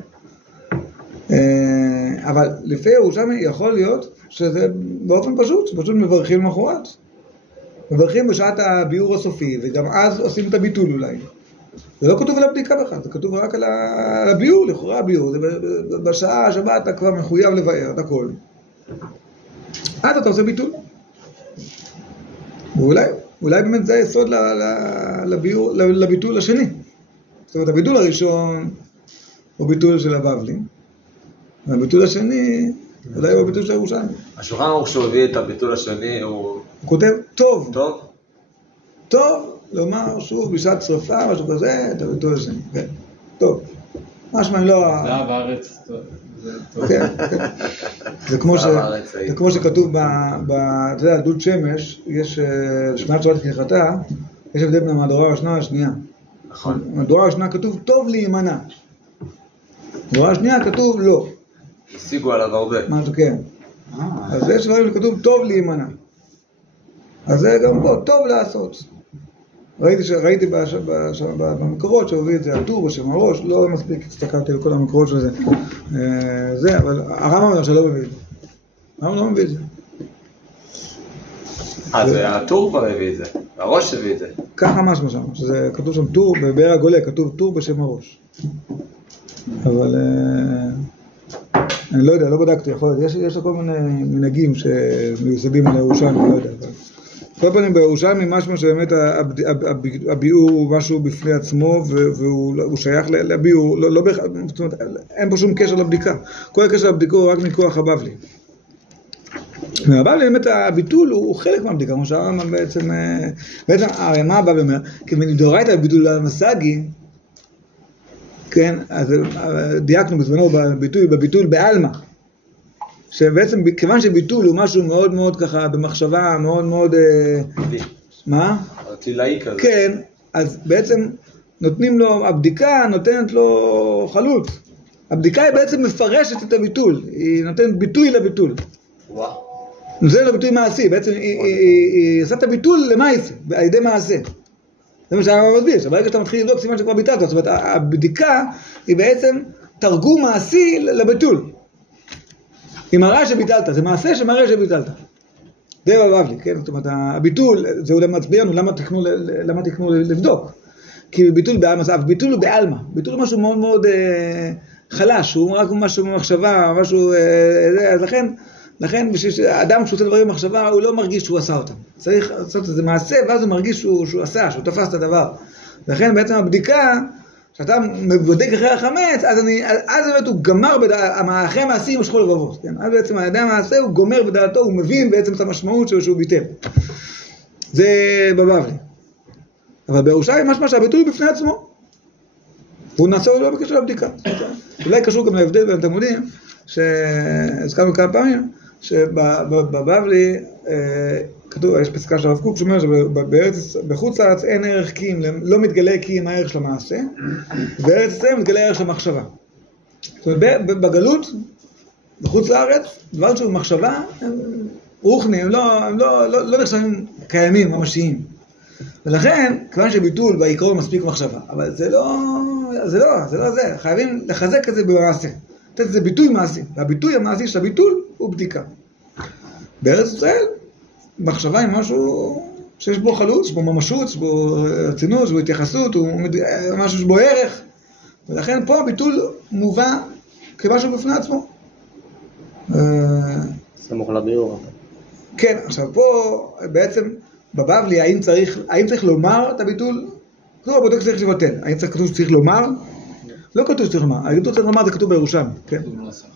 אבל לפי ירושלמי יכול להיות שזה באופן פשוט מברכים למחרת. מברכים בשעת הביאור הסופי, וגם אז עושים את הביטול אולי. זה לא כתוב על הבדיקה בכלל, זה כתוב רק על הביאור, לכאורה הביאור. בשעה שבה אתה כבר מחויב לבאר את הכל. אז אתה עושה ביטול. ואולי באמת זה היסוד לביטול השני. זאת אומרת, הביטול הראשון הוא ביטול של הבבלי. והביטול השני, אולי הוא הביטול של ירושלמי. השולחן ערוך שהוא הביא את הביטול השני, הוא כותב טוב. טוב? טוב, לומר שוב בשעת שרפה, משהו כזה, את הביטול השני. כן, טוב. משמע לא... זהב הארץ, טוב. כן, כן. זה כמו שכתוב אתה יודע, דוד שמש, יש שנת שבת כהלכתה, יש הבדל בין המהדורה הראשונה והשנייה. נכון. במהדורה הראשונה כתוב טוב להימנע. במהדורה השנייה כתוב לא. השיגו עליו הרבה. מה אתה כן? אז יש דברים שכתוב טוב להימנע. אז זה גם פה, טוב לעשות. ראיתי במקורות שהביא את זה הטור בשם הראש, לא מספיק הסתכלתי על כל המקורות של זה, אבל הרמב"ם למשל לא מביא את זה. הרמב"ם לא מביא את זה. אז הטור כבר הביא את זה, הראש הביא את זה. ככה משהו שם, שזה כתוב שם טור, בבאר הגולה כתוב טור בשם הראש. אבל אני לא יודע, לא בדקתי, יכול להיות, יש כל מיני מנהגים שמיוסדים על ירושלמי, לא יודע. כל פעמים בירושלמי משהו שבאמת הביאור הוא משהו בפני עצמו והוא שייך לביאור, זאת אומרת, אין פה שום קשר לבדיקה. כל הקשר לבדיקה הוא רק מכוח הבבלי. מהבבלי באמת הביטול הוא חלק מהבדיקה, כמו שהרמב"ם בעצם הרי מה הבבלי אומר? כי מדאורייתא הביטול המסגי, כן, אז דייקנו בזמנו בביטול בעלמא. שבעצם כיוון שביטול הוא משהו מאוד מאוד ככה במחשבה מאוד מאוד מה? ארטילאי כזה. כן, אז בעצם נותנים לו, הבדיקה נותנת לו חלוט. הבדיקה היא בעצם מפרשת את הביטול, היא נותנת ביטוי לביטול. וואו. זה לא ביטוי מעשי, בעצם היא עושה את הביטול למעשה, על ידי מעשה. זה מה שהרמב"ם מסביר, שברגע שאתה מתחיל לבדוק סימן שכבר ביטלת, זאת אומרת, הבדיקה היא בעצם תרגום מעשי לביטול. היא מראה שביטלת, זה מעשה שמראה שביטלת. זה בבבלי, כן? זאת אומרת, הביטול, זה אולי מצביע לנו למה תקנו לבדוק. כי ביטול ביטול הוא בעלמא, ביטול הוא משהו מאוד מאוד חלש, הוא רק משהו במחשבה, משהו, אז לכן בשביל שאדם כשהוא עושה דברים במחשבה, הוא לא מרגיש שהוא עשה אותם. צריך לעשות איזה מעשה, ואז הוא מרגיש שהוא עשה, שהוא תפס את הדבר. לכן בעצם הבדיקה, כשאתה בודק אחרי החמץ, אז באמת הוא גמר, אחרי המעשי הוא שכול לבבות. כן? אז בעצם האדם המעשה הוא גומר בדעתו, הוא מבין בעצם את המשמעות שהוא ביטל. זה בבבלי. אבל בירושלים משמע שהביטול הוא בפני עצמו. והוא נעשה לא בקשר לבדיקה. אולי קשור גם להבדל בין התלמודים, שהזכרנו כמה פעמים, שבבבלי כתוב, יש פסקה של הרב קוק שאומר שבחוץ לארץ אין ערך כי אם, לא מתגלה כי אם הערך של המעשה, בארץ ישראל מתגלה הערך של המחשבה. זאת אומרת, בגלות, בחוץ לארץ, דבר שהוא מחשבה, רוחני, הם לא נחשבים קיימים, ממשיים. ולכן, כיוון שביטול בעיקרון מספיק מחשבה, אבל זה לא זה, חייבים לחזק את זה במעשה. לתת את זה ביטוי מעשי, והביטוי המעשי של הביטול הוא בדיקה. בארץ ישראל, מחשבה היא משהו שיש בו חלוץ, יש בו ממשות, יש בו רצינות, יש בו התייחסות, הוא משהו שיש בו ערך, ולכן פה הביטול מובא כמשהו בפני עצמו. סמוך לביאור. כן, עכשיו פה בעצם בבבלי, האם צריך לומר את הביטול? כתוב בבודק שצריך לבטל. האם כתוב שצריך לומר? לא כתוב שצריך לומר. הביטול צריך לומר זה כתוב בירושלמי.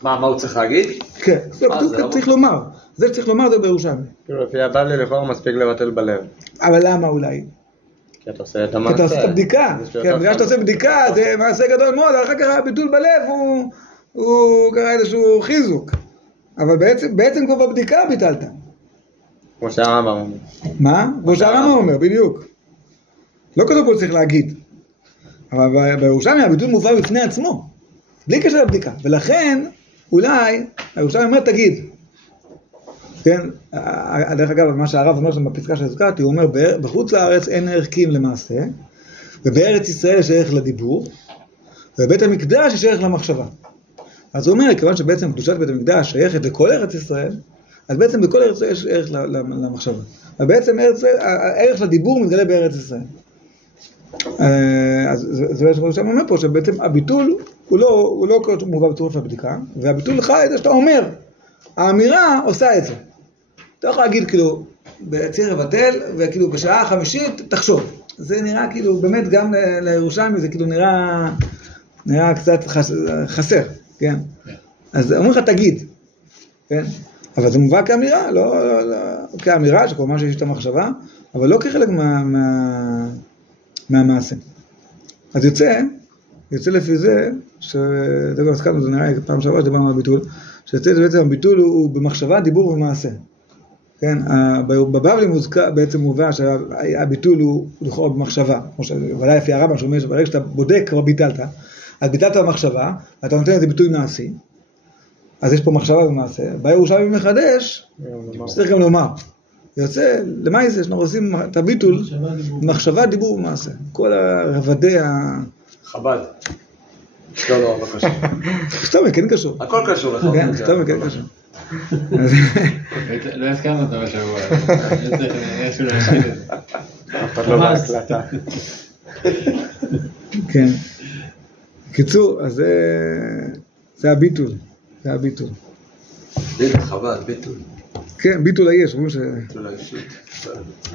מה הוא צריך להגיד? כן, כתוב צריך לומר. זה שצריך לומר זה בירושלמי. לפי הבבלי לכאורה מספיק לבטל בלב. אבל למה אולי? כי אתה עושה את המעשה. כי אתה עושה את הבדיקה. בגלל שאתה עושה בדיקה זה מעשה גדול מאוד, אחר כך הביטול בלב הוא קרא איזשהו חיזוק. אבל בעצם כבר בבדיקה ביטלת. כמו שהרמב"ם אומר. מה? כמו שהרמב"ם אומר, בדיוק. לא כתוב פה צריך להגיד. אבל בירושלמי הביטול מובא בפני עצמו. בלי קשר לבדיקה. ולכן, אולי, הירושלמי אומר תגיד. כן? דרך אגב, מה שהרב אומר שם בפסקה שהזכרתי, הוא אומר, בחוץ לארץ אין ערכים למעשה, ובארץ ישראל יש ערך לדיבור, ובבית המקדש יש ערך למחשבה. אז הוא אומר, כיוון שבעצם קדושת בית המקדש שייכת לכל ארץ ישראל, אז בעצם בכל ארץ ישראל יש ערך למחשבה. אבל בעצם הערך לדיבור מתגלה בארץ ישראל. אז זה מה שאני אומר פה, שבעצם הביטול הוא לא מובא בצורך לבדיקה, והביטול חי את זה שאתה אומר, האמירה עושה את זה. אתה יכול להגיד כאילו, צריך לבטל, וכאילו בשעה החמישית תחשוב. זה נראה כאילו, באמת גם לירושלמי זה כאילו נראה קצת חסר, כן? אז אומרים לך תגיד, כן? אבל זה מובא כאמירה, לא כאמירה, שכל מה שיש את המחשבה, אבל לא כחלק מהמעשה. אז יוצא לפי זה, שזה גם הסכמנו, זה נראה פעם שעברה שדיברנו על הביטול, שבעצם הביטול הוא במחשבה, דיבור ומעשה. כן, בבבלי בעצם מובא שהביטול הוא לכאורה במחשבה, ודאי לפי הרמב"ם שאומר שברגע שאתה בודק כבר ביטלת, אז ביטלת במחשבה, ואתה נותן לזה ביטוי מעשי, אז יש פה מחשבה ומעשה. בירושלמי מחדש, שצריך גם לומר. יוצא, למה זה? שאנחנו עושים את הביטול, מחשבה, דיבור ומעשה. כל הרבדי חב"ד. לא, קשור. סתום, כן קשור. הכל קשור לך. כן, סתום, כן קשור. לא הזכרנו אותה בשבוע. יש אולי להשאיר את זה. אף אחד לא בהקלטה. כן. קיצור, אז זה הביטול. זה הביטול. חב"ד, ביטול. כן, ביטול היש.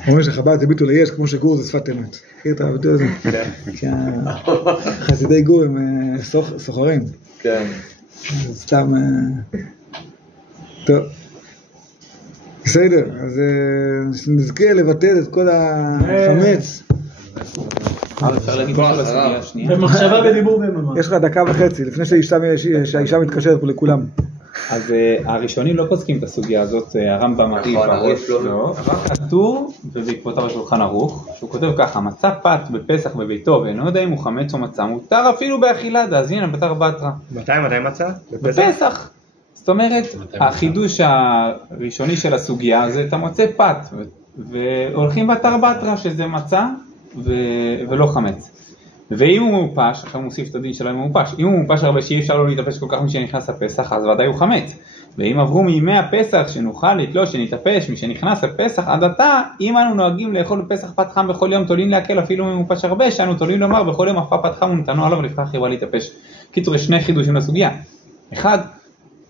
אומרים שחב"ד זה ביטול היש, כמו שגור זה שפת אמת. מכיר את הביטול הזה? כן. חסידי גור הם סוחרים. כן. סתם... טוב. בסדר, אז נזכה לבטל את כל החמץ. אפשר להגיד משהו לסוגיה השנייה? במחשבה בדיבור ובמעשה. יש לך דקה וחצי, לפני שהאישה מתקשרת פה לכולם. אז הראשונים לא פוסקים את הסוגיה הזאת, הרמב"ם מעריף לא, אבל כתוב, ובעקבותיו השולחן ערוך, שהוא כותב ככה, מצא פת בפסח בביתו, ואינו יודע אם הוא חמץ או מצא, מותר אפילו באכילה, אז הנה בתר בתרא. מתי מצא? בפסח. זאת אומרת, החידוש הראשוני של הסוגיה זה אתה מוצא פת, והולכים בתר בתרא שזה מצא, ולא חמץ. ואם הוא מעופש, עכשיו מוסיף את הדין שלו אם הוא מעופש, אם הוא מעופש הרבה שאי אפשר לו להתאפש כל כך משנכנס לפסח, אז ודאי הוא חמץ. ואם עברו מימי הפסח שנוכל לתלוש, שנתאפש משנכנס לפסח עד עתה, אם אנו נוהגים לאכול בפסח פת חם בכל יום תולים להקל אפילו ממופש הרבה, שאנו תולים לומר בכל יום אף פת חם ונתנו עליו לפתח חיבה להתאפש. קיצור, יש שני חידושים לסוגיה. אחד,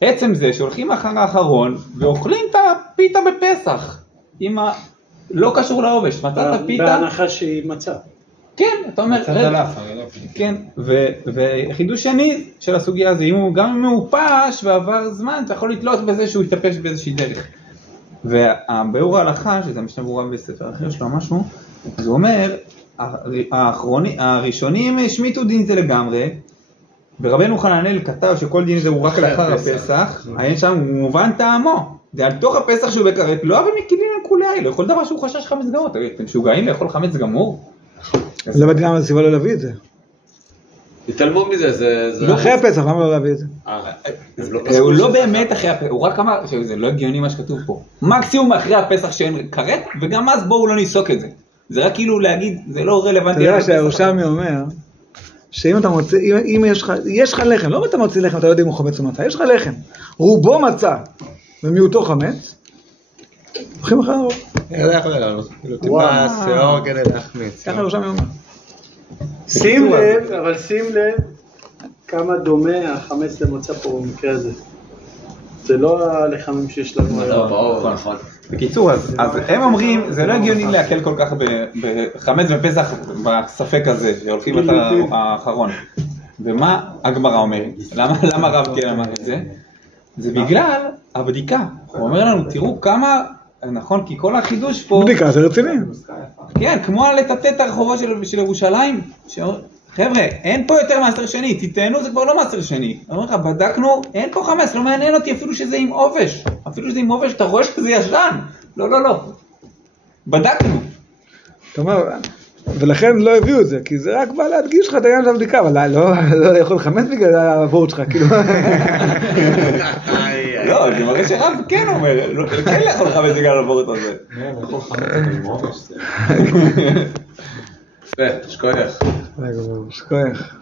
עצם זה שהולכים אחר האחרון ואוכלים את הפיתה בפסח, לא קשור לעובש, מצאת פיתה... בהנחה שהיא מצא. כן, אתה אומר, כן, וחידוש שני של הסוגיה הזה, אם הוא גם מעופש ועבר זמן, אתה יכול לתלות בזה שהוא יתאפש באיזושהי דרך. והביאור ההלכה, שזה המשנה ברורה בספר אחר שלו משהו, אז הוא אומר, הראשונים השמיטו דין זה לגמרי, ורבנו חננאל כתב שכל דין זה הוא רק לאחר הפסח, היה שם מובן טעמו, זה על תוך הפסח שהוא בכרת, לא אבל מכילים על כולי, לא יכול דבר שהוא חשש חמץ גמור, אתם משוגעים לאכול חמץ גמור? לא בדיוק למה הסיבה לא להביא את זה. התעלמו מזה, זה... אחרי הפסח, למה לא להביא את זה? הוא לא באמת אחרי הפסח, הוא רק אמר שזה לא הגיוני מה שכתוב פה. מקסימום אחרי הפסח שאין כרת, וגם אז בואו לא ניסוק את זה. זה רק כאילו להגיד, זה לא רלוונטי. אתה יודע שהירושלמי אומר, שאם אתה מוצא, אם יש לך לחם, לא אם אתה מוציא לחם, אתה לא יודע אם הוא חמץ או מצה, יש לך לחם, רובו מצה, ומיעוטו חמץ, הולכים אחרי הרוב. איך לעלות, כאילו טיפה שיעור כדי להחמיץ. ככה ירושלמי אומר. שים לב, אבל שים לב כמה דומה החמץ למוצא פה במקרה הזה. זה לא הלחמים שיש לנו היום. בקיצור, אז הם אומרים, זה לא הגיוני להקל כל כך בחמץ בפסח בספק הזה, שהולכים את האחרון. ומה הגמרא אומרת? למה רב כן אמר את זה? זה בגלל הבדיקה. הוא אומר לנו, תראו כמה, נכון, כי כל החידוש פה... בדיקה, זה רציני. כן, כמו לטטט את הרחובות של ירושלים. חבר'ה, אין פה יותר מאסר שני, תיתנו זה כבר לא מאסר שני. אני אומר לך, בדקנו, אין פה חמץ, לא מעניין אותי אפילו שזה עם עובש. אפילו שזה עם עובש, אתה רואה שזה ישן. לא. בדקנו. אתה אומר, ולכן לא הביאו את זה, כי זה רק בא להדגיש לך את העניין של הבדיקה, אבל לא יכול חמץ בגלל העבורת שלך, כאילו. לא, זה מראה שרב כן אומר, כן יכול חמץ בגלל העבורת הזה. יכול חמץ עם עובש. שכוייך. שכוייך.